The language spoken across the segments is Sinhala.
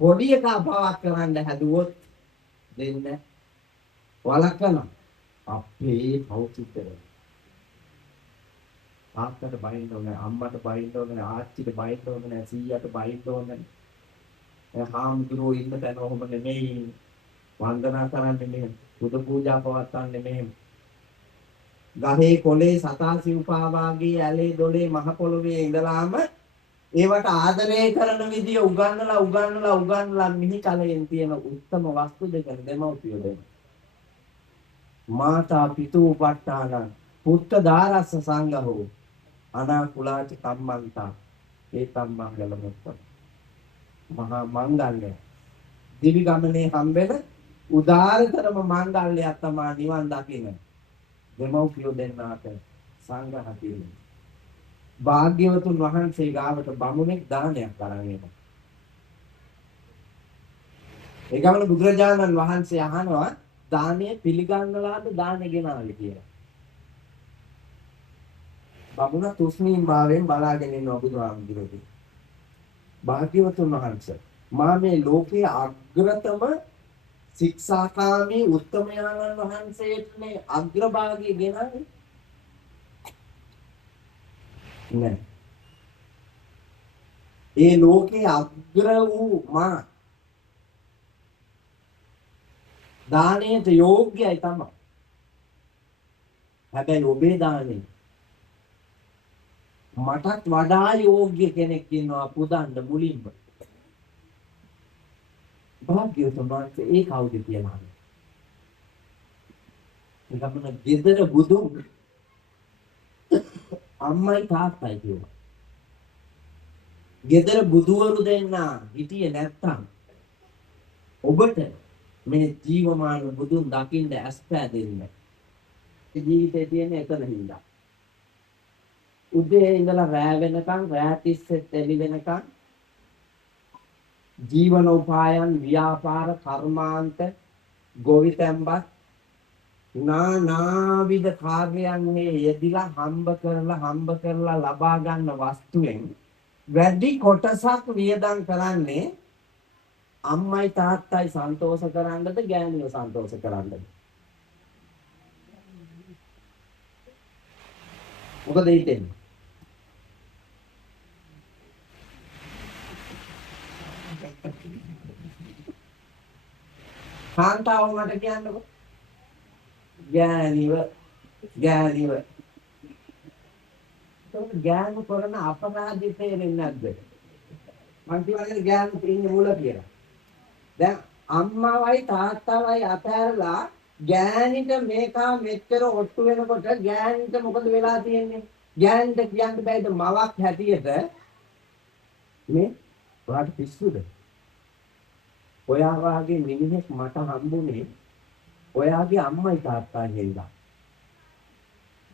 පොඩි එකා පවක් කරන්න හැදුවොත් දෙන්න වලකන අපේ පෞතිතර තාත්තට බයින්න ඕනේ අම්මට බයින්න ඕනේ ආච්චිට බයින්න ඕනේ සීයාට බයින්න ඕනේ හාමුදුරුවෝ ඉන්න තැන ඔහොම නෙමෙයි වන්දනා කරන්නේ මෙහෙම බුදු පූජා පවත්වන්නේ මෙහෙම ගහේ කොලේ සතා සිව්පා වාගේ ඇලේ දොලේ මහ පොළොවේ ඉඳලාම ඒවට ආදරය කරන විදිය උගන්වලා මිහි කලෙන් තියෙන උත්තම වස්තු දෙක දෙමව්පියෝ දෙන්න. මාතා පිතූ පට්ඨාන පුත්ත දාරස්ස සංඝහෝ අනාකුලාච කම්මන්තා ඒ සම්මංගල මුක්ත මහා මංගල්‍ය දිවි ගමනේ හම්බෙන උදාරතරම මංගල්‍යයක් තමයි නිවන් දකින්න. දෙමව්පියෝ දෙන්නාට සංඝ හතියි. භාග්‍යවතුන් වහන්සේ ගාවට බමුණෙක් දානයක් අරන් එනවා. ඒ ගමන බුදුරජාණන් වහන්සේ අහනවා දානය පිළිගන්නලාද දානෙ ගෙනාවේ කියලා. බමුණ තුස්මීන් භාවයෙන් බලාගෙන ඉන්නවා බුදුහාමුදුරුවෝ. භාග්‍යවතුන් වහන්සේ මා මේ ලෝකයේ අග්‍රතම ශික්ෂාකාමී උත්තමයන්න් වහන්සේට මේ අග්‍රභාගය ගෙනාවේ නෑ. ඒ ලෝකයේ අග්‍ර වූ මා දානයට යෝග්‍යයි තමයි. හැබැයි ඔබේ දානේ මටත් වඩා යෝග්‍ය කෙනෙක් ඉන්නවා පුදන්න මුලින්ම. භාග්‍යවතුන් වහන්සේ ඒ කවුද කියලා. ඒකම ගෙදර බුදුන් අම්මයි තාත්තයි කියනවා. ගෙදර බුදුවරු දෙන්නා හිටියේ නැත්තම් ඔබට මේ ජීවමාන බුදුන් දකින්න ඇස් පෑදෙන්නේ. ජීවිතේ තියෙන එකම හින්දා. උදේ ඉඳලා රෑ වෙනකන් රෑ තිස්සේ එළි වෙනකන් ජීවනෝපායන් ව්‍යාපාර කර්මාන්ත ගොවිතැන්පත් නානාවිද කාර්යයන් යෙදිලා හම්බ කරලා ලබා ගන්න වස්තුවෙන් වැඩි කොටසක් වියදම් කරන්නේ අම්මයි තාත්තයි සන්තෝෂ කරන්නද ගෑණියෝ සන්තෝෂ කරන්නද? මොකද හිතෙන්නේ? කාන්තාව මට කියන්නකො. ගෑණිව ගෑනු කරන අපරාධය තේරෙන්නේ නැද්ද? මං කියන්නේ ගෑනු ඉන්නේ මුල කියලා. දැන් අම්මවයි තාත්තවයි අතහැරලා ගෑනිට මේකා මෙච්චර ඔට්ටු වෙනකොට ගෑනිට මොකද වෙලා තියෙන්නේ? ගෑනිට කියන්න බෑද මවක් හැටියට මේ ඔයාට පිස්සුද? ඔයා වාගේ මිනිහෙක් මට හම්බුනේ ඔයාගේ අම්මයි තාත්තයි හින්දා.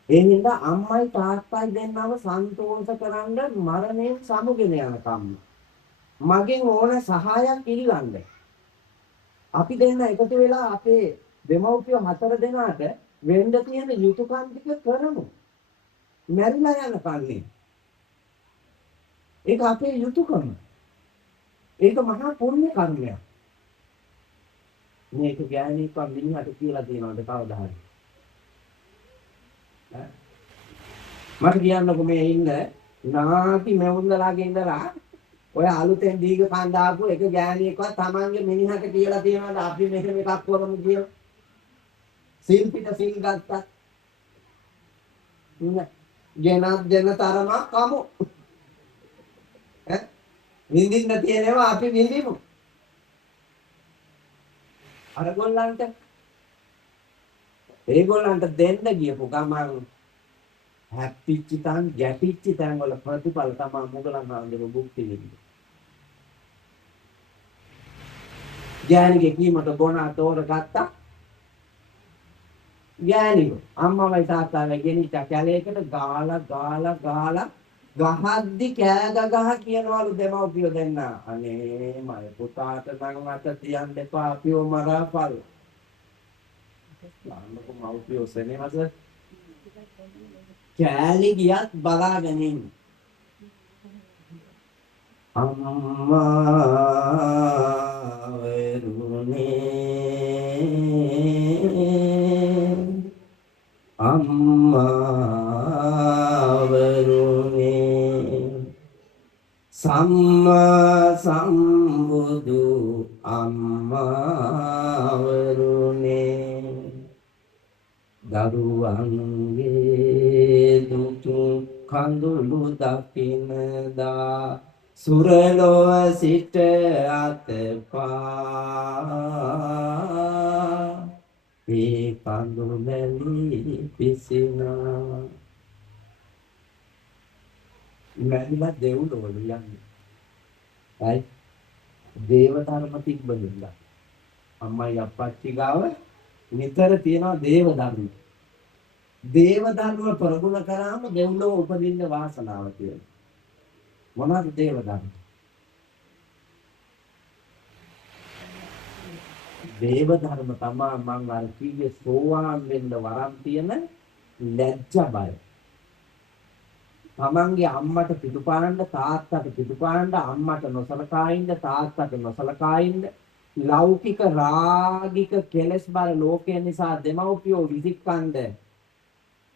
ඒ හින්දා අම්මයි තාත්තයි දෙන්නව සන්තෝෂ කරන්න මරණයෙන් සමුගෙන යනකම් මගෙන් ඕන සහායක් ඉල්ලන්න. අපි දෙන්න එකතු වෙලා අපේ දෙමව්පියෝ 4 දෙනාට වෙන්න තියෙන යුතුයකම් ටික කරමු. මැරිලා යන කන්නේ. ඒක අපේ යුතුයකම. ඒක මහා පුණ්‍ය කර්මයක්. මේක ගෑණිකව මිනිහට කියලා තියනවාද කවදා හරි? මට කියන්නකො මේ ඉන්න නාති මෙවුන්දලාගේ ඉඳලා ඔය අලුතෙන් දීග කන්ද ආපු එක ගෑණියෙක්වත් තමන්ගේ මිනිහට කියලා තියනවාද අපි මෙහෙම එකක් කරමු කියලා? සිල් පිට සිල් ගත්තා. ගෙනත් දෙන තරමක් කමු. විඳින්න තියෙනවා අපි විඳිමු. ඒගොල්ලන්ට දෙන්න ගියපු ගමන් හැප්පිච්ච තන් ගැටිච්ච තන් වල ප්‍රතිඵල තමයි මුගලන් ආන්දර භුක්ති විඳින්නේ. ගෑණිගේ කීමට බොන තෝරගත්තා. ගෑණිව අම්මවයි තාත්තවයි ගෙනිච්ච කැලේකට ගාලා ගහද්දි කෑ ගහ කියනවලු දෙමව්පියෝ දෙන්න. අනේ මගේ පුතාට නම් අත තියන්න එපා අපිව මරාපල්. ලාන්නකො මව්පියෝ සෙනෙහස. කෑලි ගියත් බලාගෙන ඉන්න. අම්මා සම්බුදු අම්මාවරුනේ දරුවන්ගේ දුතු කඳුළු දකිනදා සුරලොව සිට අතපා මේ කඳුළැලි පිසිනා මැරිලා දෙව්ලොව යන්නේ අයි දේව ධර්ම තිබ්බනින්ද අම්මයි අප්පච්චි ගාව නිතර තියෙනවා දේව ධර්ම. දේව ධර්ම ප්‍රගුණ කරාම දෙව්ලොව උපදින්න වාසනාව තියෙනවා. මොනවාද දේව ධර්ම? දේව ධර්ම තමයි මම අර කීයේ සෝවාන් වෙන්න වරම් තියෙන ලැජ්ජා බය. තමන්ගේ අම්මට පිටුපාන්න තාත්තට පිටුපාන්න අම්මට නොසලකා ඉන්න තාත්තට නොසලකා ඉන්න ලෞකික රාගික කෙලස් බර ලෝකය නිසා දෙමව්පියෝ විසිකන්ද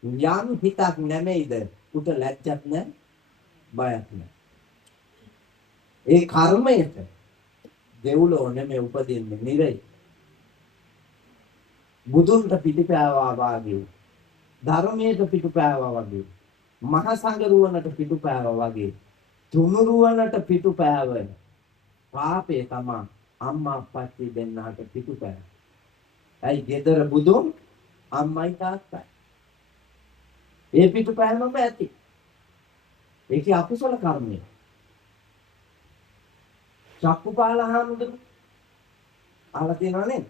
යම් හිතක් නැමෙයිද උට ලැජ්ජත් නැ බයක් නැ ඒ කර්මයට දෙව්ලොව නෙමෙයි උපදින්නේ නිරේ බුදුන්ට පිටුපෑවා වාගේ ධර්මයට පිටුපෑවා වගේ මහ සංගරුවනට පිටුපෑවා වගේ තුනුරුවනට පිටුපෑවන පාපේ තමා අම්මා අප්පච්චි දෙන්නාට පිටුපෑව. ඇයි ගෙදර බුදුන් අම්මයි තාත්තයි. ඒ පිටුපෑවම ඇති. ඒකේ අකුසල කර්මය. චක්කුපාල හාමුදුරු අහලා තියෙනව නේද?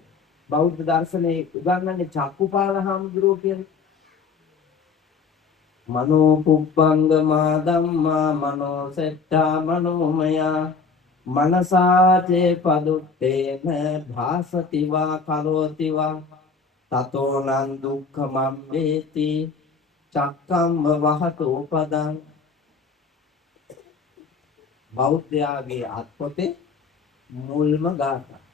බෞද්ධ දර්ශනයේ උගන්වන්නේ චක්කුපාල හාමුදුරුවෝ කියන්නේ. මනෝ පුබ්බංගමා ධම්මා මනෝ සෙට්ටා මනෝමයා මනසාචේ පදුත්තේන භාසතිවා කරෝතිවා තතෝනං දුක්ඛමං වේති චක්කම්ම වහතු උපදං බෞද්ධයාගේ අත්පොතේ මුල්ම ගාථා